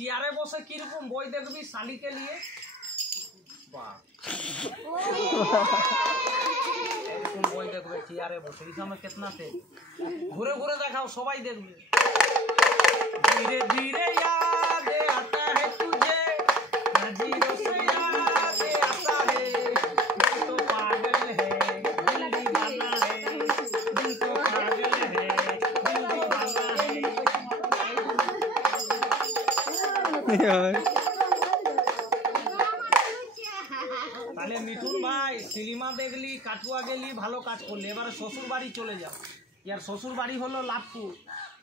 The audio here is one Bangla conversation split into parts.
চেয়ারে বসে কিরকম বই দেখবি শালিকে নিয়ে বাহ এরকম বই দেখবে চেয়ারে বসে এই সময় कितना थे ঘুরে ঘুরে দেখাও সবাই দেখবে ধীরে ধীরে याद आता है तुझे नज़रों से याद आता है दिल तो पागल है दिल दीवाना है दिल तो पागल है दिल दीवाना है তাহলে মিঠুন ভাই সিনেমা দেখলি কাটুয়া গেলি ভালো কাজ করলি এবারে শ্বশুর বাড়ি চলে যাও ইয়ার শ্বশুর বাড়ি হলো লাভপুর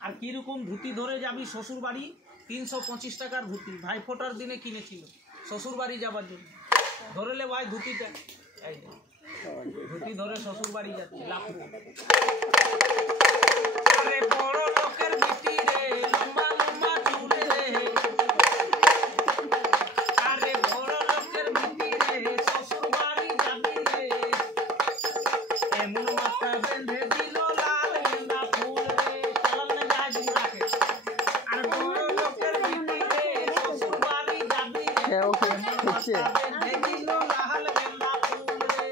আর কিরকম ধুতি ধরে যাবি শ্বশুর বাড়ি 325 টাকার ধুতি ভাই ফোটার দিনে কিনেছিল শ্বশুর বাড়ি যাবার জন্য ধরেলে ভাই ধুতিটা এই ধুতি ধরে শ্বশুর বাড়ি যাচ্ছে লাভপুর আরে বড় লোকের বিটি রে লম্বা লম্বা চুল রে আরে বড় লোকের বিটি রে শ্বশুর বাড়ি যাবি রে এমন মাথা বেঁধে দিল লাল গেন্দা ফুল রে চলন না যায় রাখে আর বড় লোকের বিটি রে শ্বশুর বাড়ি যাবি রে ওকে হচ্ছে বেঁধে দিল লাল গেন্দা ফুল রে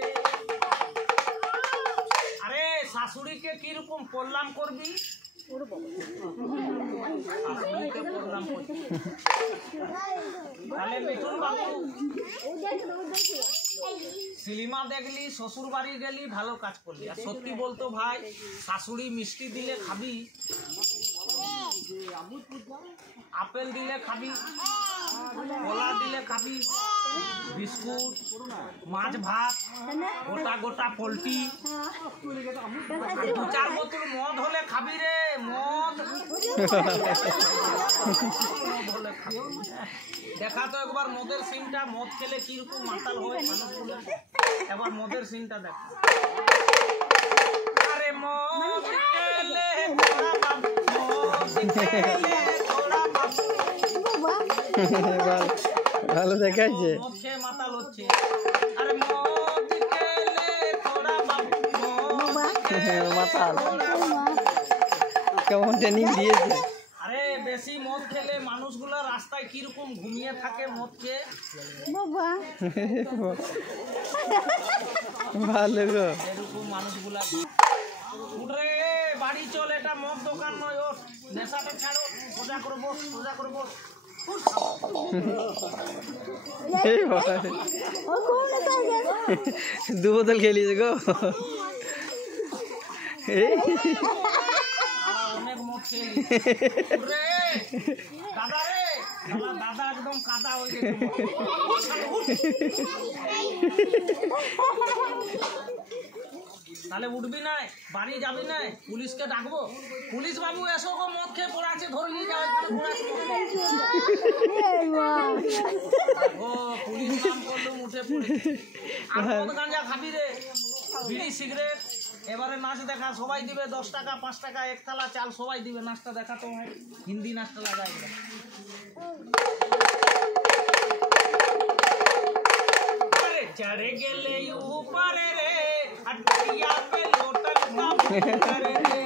আরে শাশুড়িকে কি রকম কল্যাণ করবি শাশুড়িকে কল্যাণ করবি তাহলে মিঠুন বাবু সিনেমা দেখলি শ্বশুর বাড়ি গেলি ভালো কাজ করলি আর সত্যি বলতো ভাই শাশুড়ি মিষ্টি দিলে খাবি আপেল দিলে খাবি কলা দিলে খাবি বিস্কুট মাছ ভাত গোটা গোটা পোলট্রি আর 2-4 বোতল মদ হলে খাবি রে মদ হলে খাবি দেখা তো একবার মদের সিনটা মদ খেলে কিরকম মাতাল হয় মানুষগুলো একবার মদের সিনটা দেখ আরে মদ খেলে তোরা বাবু মদ খেলে তোরা বাবু ভালো দেখাচ্ছে মদ খেয়ে মাতাল হচ্ছে আরে মদ খেলে তোরা বাবু মদ খেলে মাতাল কেমন ট্রেনিং দিয়েছে আরে বেশি মদ খেলে মানুষগুলো রাস্তায় কিরকম ঘুমিয়ে থাকে মদ খেয়ে বাবা ভালো গো এরকম মানুষগুলা উঠরে বাড়ি চল এটা মদ দোকান নয় ওর নেশাটা ছাড়ো সোজা করবো সোজা করবো এই ভাই ও কোন আছে 2 বোতল খেলিছে গো এই অনেক মদ খেলি উঠরে দাদা রে দাদা একদম কাদা হয়ে গেছে তাহলে উঠবি না বাড়ি যাবি না পুলিশকে ডাকবো পুলিশ বাবু এসো গো মদ খেয়ে পড়াচ্ছে ধরে নিয়ে যাও ও পুলিশ নাম করলো উঠে পড়ে আর মদ গাঁজা খাবি রে বিড়ি সিগারেট এবারে নাচ দেখা সবাই দিবে 10 টাকা 5 টাকা এক থালা চাল সবাই দিবে নাচটা দেখা তো ভাই হিন্দি নাচটা লাগাই আরে চড়ে গেলে ऊपर রে हटिया पे लोटल का करे रे